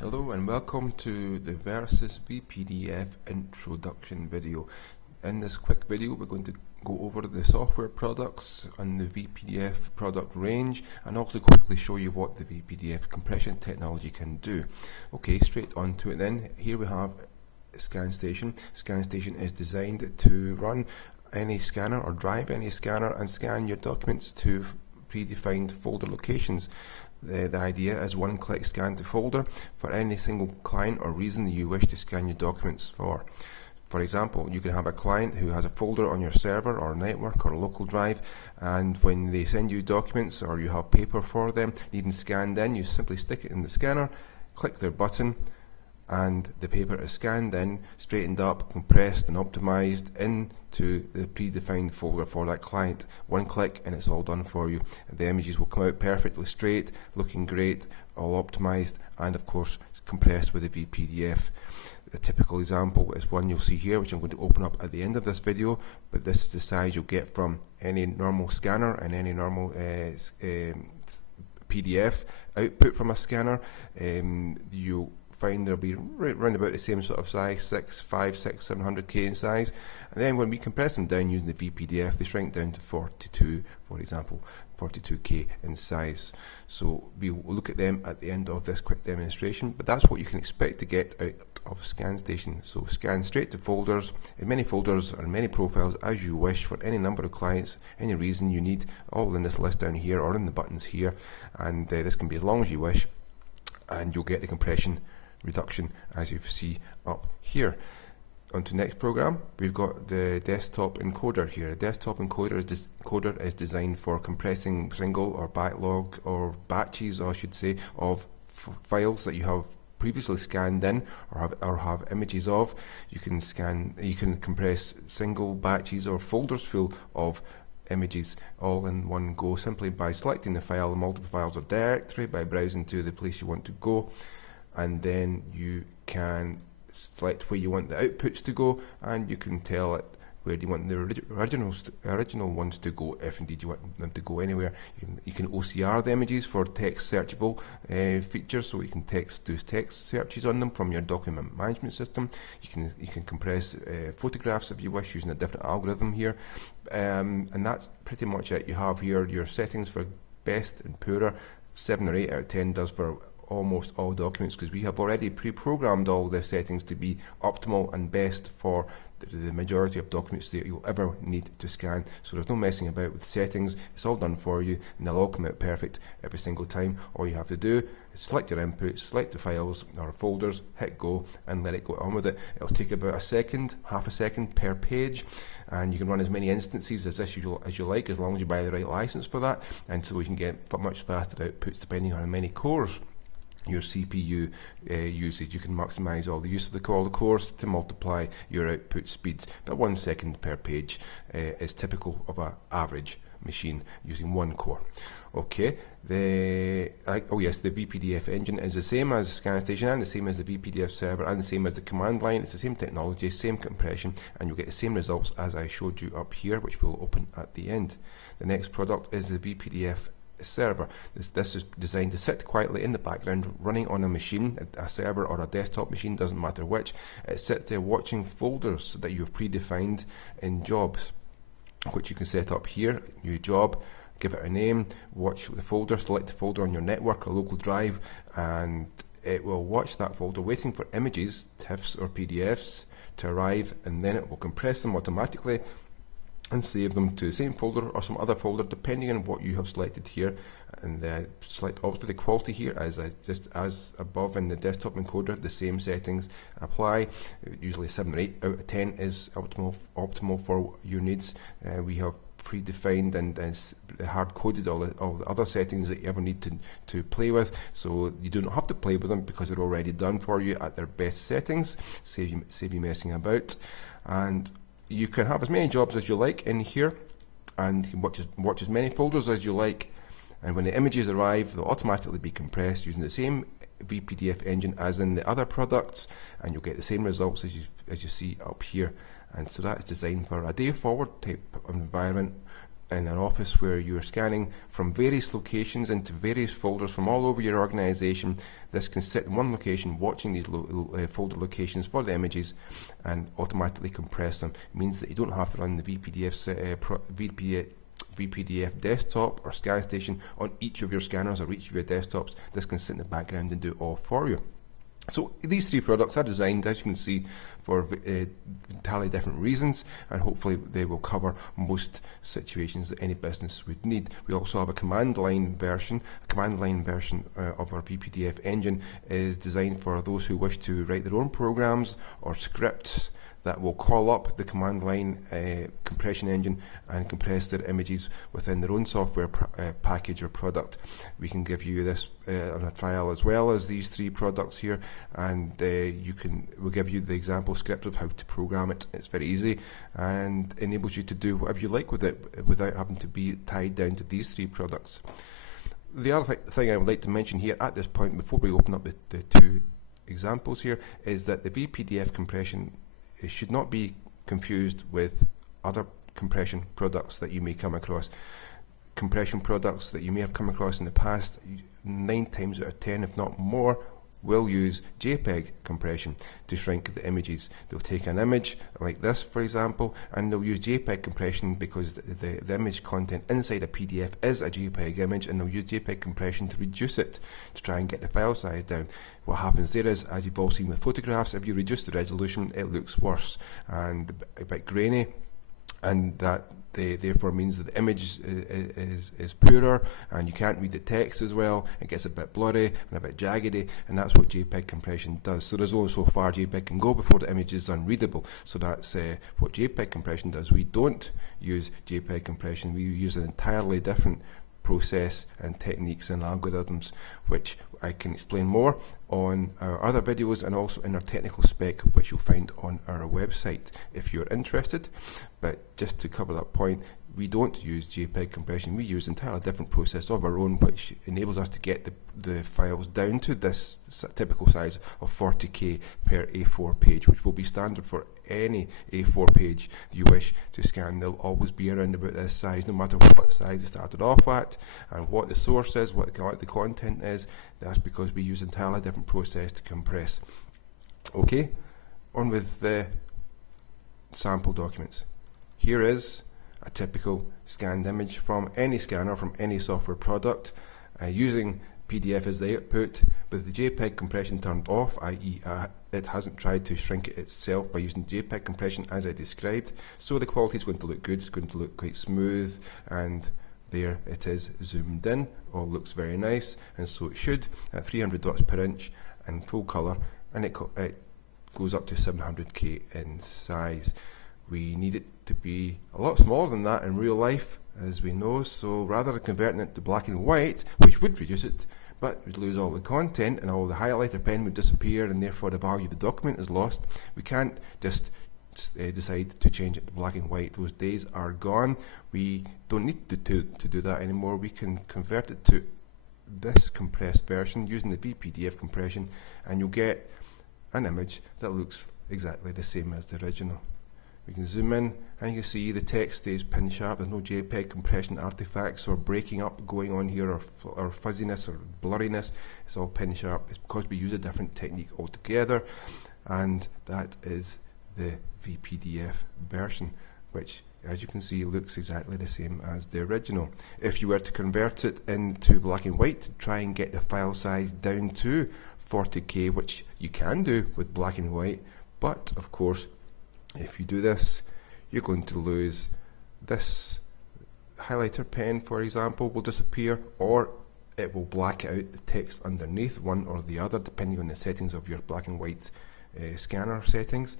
Hello and welcome to the Versus vPDF introduction video. In this quick video we're going to go over the software products and the vPDF product range, and also quickly show you what the vPDF compression technology can do. Okay, straight on to it then. Here we have ScanStation. ScanStation is designed to run any scanner or drive any scanner and scan your documents to predefined folder locations. The idea is one-click scan to folder for any single client or reason you wish to scan your documents for. For example, you can have a client who has a folder on your server or network or local drive, and when they send you documents or you have paper for them needing scanned in, you simply stick it in the scanner, click their button, and the paper is scanned in, straightened up, compressed and optimized into the predefined folder for that client. One click and it's all done for you. The images will come out perfectly straight, looking great, all optimized, and of course compressed with the vPDF. The typical example is one you'll see here, which I'm going to open up at the end of this video, but this is the size you'll get from any normal scanner and any normal PDF output from a scanner. You'll find they'll be around about the same sort of size, 700K in size, and then when we compress them down using the vPDF, they shrink down to 42, for example, 42K in size. So we'll look at them at the end of this quick demonstration, but that's what you can expect to get out of ScanStation. So scan straight to folders, in many folders or many profiles as you wish for any number of clients, any reason you need, all in this list down here or in the buttons here, and this can be as long as you wish, and you'll get the compression reduction as you see up here. On to the next program, we've got the desktop encoder here. A desktop encoder is designed for compressing single or backlog or batches, I should say, of files that you have previously scanned in or have images of. You can compress single batches or folders full of images all in one go simply by selecting the file, multiple files or directory, by browsing to the place you want to go, and then you can select where you want the outputs to go, and you can tell it where do you want the original ones to go, if indeed you want them to go anywhere. You can OCR the images for text searchable features, so you can do text searches on them from your document management system. You can compress photographs if you wish using a different algorithm here, and that's pretty much it. You have here your settings for best and poorer. 7 or 8 out of 10 does for almost all documents, because we have already pre-programmed all the settings to be optimal and best for the majority of documents that you'll ever need to scan. So there's no messing about with settings. It's all done for you, and they'll all come out perfect every single time. All you have to do is select your inputs, select the files or folders, hit go, and let it go on with it. It'll take about a second, half a second per page, and you can run as many instances as you like, as long as you buy the right license for that, and so we can get much faster outputs depending on how many cores your CPU usage. You can maximize all the use of all the cores to multiply your output speeds. But 1 second per page is typical of an average machine using one core. Okay, the vPDF engine is the same as ScanStation and the same as the vPDF server and the same as the command line. It's the same technology, same compression, and you'll get the same results as I showed you up here, which we'll open at the end. The next product is the vPDF server. This is designed to sit quietly in the background, running on a machine, a server or a desktop machine, doesn't matter which. It sits there watching folders that you've predefined in jobs, which you can set up here. New job, give it a name, watch the folder, select the folder on your network or local drive, and it will watch that folder waiting for images, TIFFs or PDFs to arrive, and then it will compress them automatically and save them to the same folder or some other folder depending on what you have selected here. And select obviously the quality here just as above in the desktop encoder. The same settings apply. Usually 7 or 8 out of 10 is optimal for your needs. We have predefined and hard coded all the other settings that you ever need to play with, so you do not have to play with them because they're already done for you at their best settings. Save you messing about. And you can have as many jobs as you like in here, and you can watch as many folders as you like, and when the images arrive they'll automatically be compressed using the same vPDF engine as in the other products, and you'll get the same results as you see up here. And so that is designed for a day forward type of environment in an office where you're scanning from various locations into various folders from all over your organization. This can sit in one location watching these folder locations for the images and automatically compress them. It means that you don't have to run the vPDF desktop or scan station on each of your scanners or each of your desktops. This can sit in the background and do it all for you. So these three products are designed, as you can see, for entirely different reasons, and hopefully they will cover most situations that any business would need. We also have a command line version. A command line version of our vPDF engine is designed for those who wish to write their own programs or scripts that will call up the command line compression engine and compress their images within their own software package or product. We can give you this on a trial as well as these three products here, and we'll give you the example script of how to program it. It's very easy and enables you to do whatever you like with it without having to be tied down to these three products. The other thing I would like to mention here at this point, before we open up the two examples here, is that the vPDF compression, it should not be confused with other compression products that you may come across. Compression products that you may have come across in the past, 9 times out of 10, if not more, will use JPEG compression to shrink the images. They'll take an image like this, for example, and they'll use JPEG compression because the image content inside a PDF is a JPEG image, and they'll use JPEG compression to reduce it to try and get the file size down. What happens there is, as you've all seen with photographs, if you reduce the resolution, it looks worse and a bit grainy, and that therefore means that the image is poorer, and you can't read the text as well. It gets a bit blurry and a bit jaggedy, and that's what JPEG compression does. So there's only so far JPEG can go before the image is unreadable. So that's what JPEG compression does. We don't use JPEG compression. We use an entirely different process and techniques and algorithms, which I can explain more on our other videos and also in our technical spec, which you'll find on our website if you're interested. But just to cover that point, we don't use JPEG compression. We use an entirely different process of our own, which enables us to get the files down to this typical size of 40K per A4 page, which will be standard for any A4 page you wish to scan. They'll always be around about this size, no matter what size it started off at, and what the source is, what the content is. That's because we use an entirely different process to compress. Okay, on with the sample documents. Here is a typical scanned image from any scanner, from any software product, using PDF as the output, with the JPEG compression turned off, i.e. It hasn't tried to shrink it itself by using JPEG compression as I described. So the quality is going to look good, it's going to look quite smooth, and there it is zoomed in, all looks very nice, and so it should, at 300 dots per inch and full colour, and it goes up to 700K in size. We need it to be a lot smaller than that in real life, as we know, so rather than converting it to black and white, which would reduce it, but we'd lose all the content and all the highlighter pen would disappear, and therefore the value of the document is lost. We can't just decide to change it to black and white. Those days are gone. We don't need to do that anymore. We can convert it to this compressed version using the vPDF compression, and you'll get an image that looks exactly the same as the original. We can zoom in and you can see the text stays pin sharp. There's no JPEG compression artifacts or breaking up going on here, or fuzziness or blurriness. It's all pin sharp. It's because we use a different technique altogether, and that is the vPDF version, which, as you can see, looks exactly the same as the original. If you were to convert it into black and white to try and get the file size down to 40K, which you can do with black and white, but of course if you do this, you're going to lose this highlighter pen, for example, will disappear, or it will black out the text underneath, one or the other, depending on the settings of your black and white scanner settings.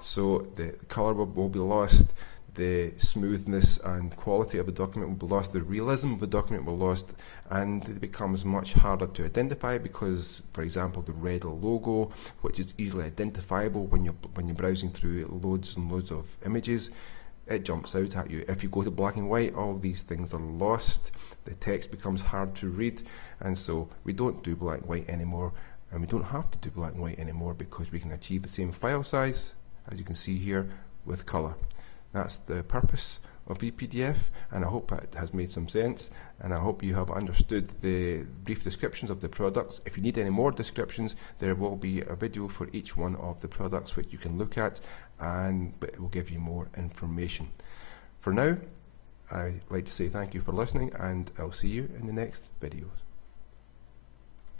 So the colour will be lost, the smoothness and quality of the document will be lost, the realism of the document will be lost, and it becomes much harder to identify because, for example, the red logo, which is easily identifiable when you're browsing through loads and loads of images, it jumps out at you. If you go to black and white, all these things are lost, the text becomes hard to read, and so we don't do black and white anymore, and we don't have to do black and white anymore because we can achieve the same file size, as you can see here, with colour. That's the purpose of vPDF, and I hope it has made some sense, and I hope you have understood the brief descriptions of the products. If you need any more descriptions, there will be a video for each one of the products which you can look at, and it will give you more information. For now, I'd like to say thank you for listening, and I'll see you in the next videos.